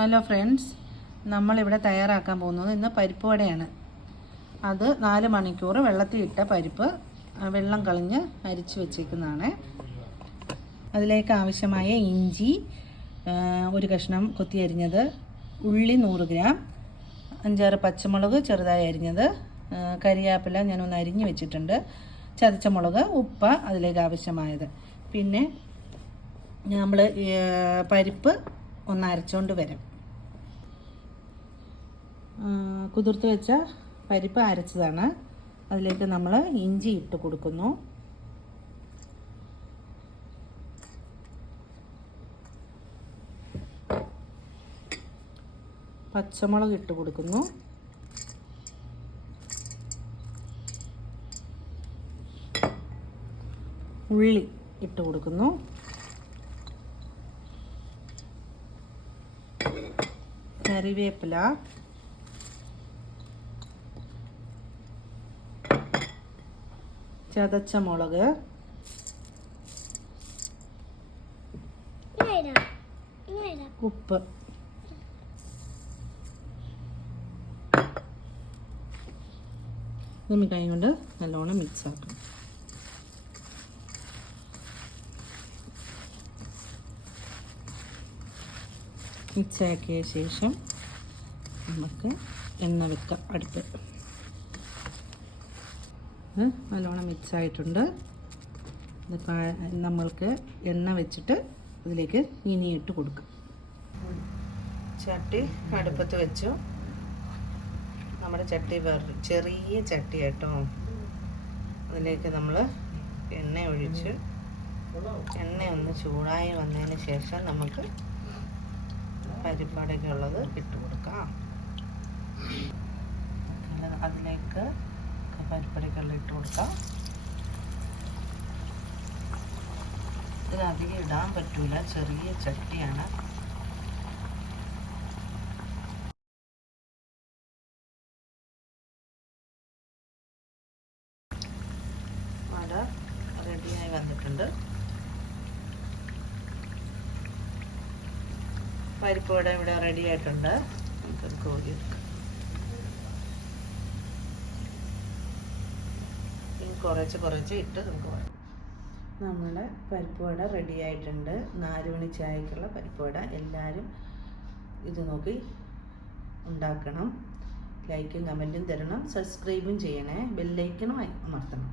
Hello friends, നമ്മളിവിടെ തയ്യാറാക്കാൻ പോകുന്നത് ഇന്ന് പരിപ്പ് വടയാണ്. അത് 4 മണിക്കൂർ വെള്ളത്തിൽ ഇട്ട പരിപ്പ് വെള്ളം കളഞ്ഞ് അരിച്ച് വെച്ചേക്കുന്നതാണ്. അതിലേക്ക് ആവശ്യമായ ഇഞ്ചി 1 കഷ്ണം കൊത്തി അരിഞ്ഞത്, ഉള്ളി 100 ഗ്രാം, 5-6 പച്ചമുളക് ചെറുതായി അരിഞ്ഞത്, കരിയാപ്പില ഞാനൊന്ന് അരിഞ്ഞ് വെച്ചിട്ടുണ്ട്, ചതച്ച മുളക്, ഉപ്പ് അതിലേക്ക് ആവശ്യമായത്. പിന്നെ നമ്മൾ പരിപ്പ് ഒന്ന് അരച്ചുകൊണ്ട് വരാം. കുതിർത്ത് വെച്ച പരിപ്പ് അരച്ചതാണ്. അതിലേക്ക് നമ്മൾ ഇഞ്ചി ഇട്ട് കൊടുക്കുന്നു, പച്ചമുളക് ഇട്ട് കൊടുക്കുന്നു, ഉള്ളി ഇട്ട് കൊടുക്കുന്നു, കറിവേപ്പില, ചതച്ച മുളക്, ഉപ്പ്. നമ്മൾ കൈ കൊണ്ട് നല്ലോണം മിക്സ് ആക്കണം. മിക്സ് ആക്കിയ ശേഷം നമുക്ക് എണ്ണ വെക്കാം അടുപ്പ്. നല്ലോണം മിക്സ് ആയിട്ടുണ്ട്. നമ്മൾക്ക് എണ്ണ വെച്ചിട്ട് അതിലേക്ക് ഇനിയിട്ട് കൊടുക്കാം. ചട്ടി അടുപ്പത്ത് വെച്ചു. നമ്മുടെ ചട്ടി ചെറിയ ചട്ടി കേട്ടോ. അതിലേക്ക് നമ്മൾ എണ്ണ ഒഴിച്ച് എണ്ണ ഒന്ന് ചൂടായി വന്നതിന് ശേഷം നമുക്ക് പരിപ്പടയ്ക്കുള്ളത് ഇട്ട് കൊടുക്കാം. അതിലേക്ക് പരിപ്പടയ്ക്കുള്ള ഇട്ട് കൊടുക്കാം. ഇത് അധികം ഇടാൻ പറ്റൂല, ചെറിയ ചട്ടിയാണ്. വട റെഡിയായി വന്നിട്ടുണ്ട്. പരിപ്പ് വട ഇവിടെ റെഡി ആയിട്ടുണ്ട്. നമുക്കത് കോരിയെടുക്കാം. കുറച്ച് ഇട്ട് നമുക്ക് വേണം. നമ്മുടെ പരിപ്പ് വട റെഡി ആയിട്ടുണ്ട്. 4 മണി ചായക്കുള്ള പരിപ്പ് വട. എല്ലാവരും ഇത് നോക്കി ഉണ്ടാക്കണം. ലൈക്കും കമൻറ്റും തരണം, സബ്സ്ക്രൈബും ചെയ്യണേ, ബെല്ലൈക്കണും അമർത്തണം.